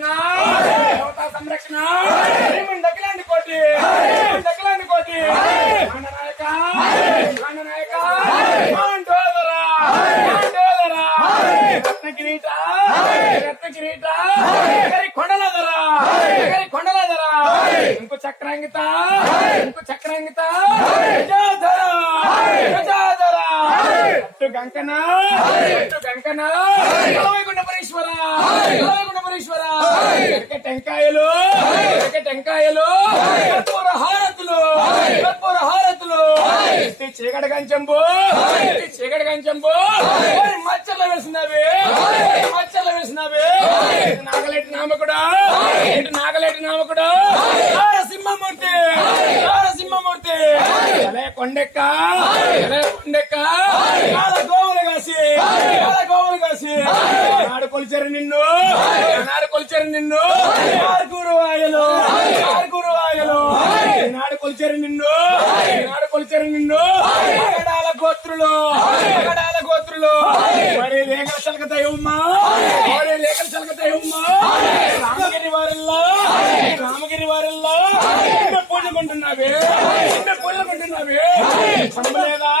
సంరక్షణ దేవతా సంరక్షణ దఖిలాంటి కోటి దఖిలాంటి కోటి నాయక నాయక రత్న కిరీట రత్న కిరీట కొండల ధర ఇంకో చక్రాంగిత గంకన వైకుంఠపరీశ్వర టెంకాయలు కర్పూర హారతులు చీకటి కంచెంబు మచ్చర్లు వేసినవి నాగలేటి నామకుడు సింహమూర్తి అలే కొండెక్క గోవులు కాసి నాడు కొలిచారు నిన్ను ఆరుగురు వాయలు నాడు కొలిచారు నిన్ను అగడాల గోత్రులు మరి లేఖల చలకతాయమ్మా రామగిరి వారిల్లో పూజకుంటున్నావే పడలేదా